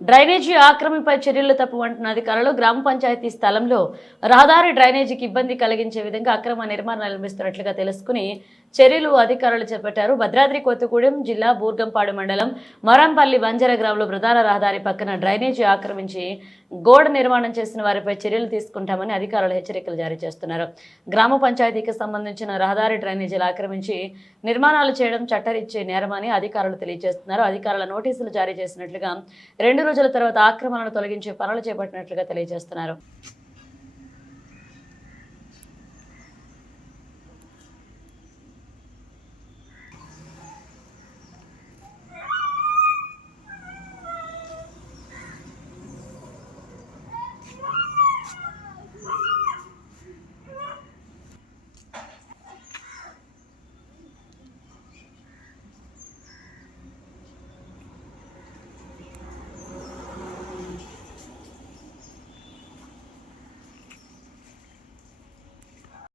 Drainage ఆక్రమణపై చర్యలు తప్పవంటున్న అధికారులు గ్రామ పంచాయతీ స్థలంలో రహదారి డ్రైనేజీకి ఇబ్బంది కలిగించే విధంగా అక్రమ నిర్మాణాలు నిర్మిస్తున్నట్లుగా తెలుసుకుని చర్యలు అధికారులు చేపట్టారు. భద్రాద్రి కొత్తగూడెం జిల్లా బూర్గంపాడు మండలం మరంపల్లి బంజర గ్రామంలో ప్రధాన రహదారి పక్కన డ్రైనేజీ ఆక్రమించి గోడ నిర్మాణం చేసిన వారిపై చర్యలు తీసుకుంటామని అధికారులు హెచ్చరికలు జారీ చేస్తున్నారు. గ్రామ పంచాయతీకి సంబంధించిన రహదారి డ్రైనేజీలు ఆక్రమించి నిర్మాణాలు చేయడం చట్టరీత్యా నేరమని అధికారులు తెలియజేస్తున్నారు. అధికారుల నోటీసులు జారీ చేసినట్లుగా 2 రోజుల తర్వాత ఆక్రమణను తొలగించే పనులు చేపట్టినట్లుగా తెలియజేస్తున్నారు.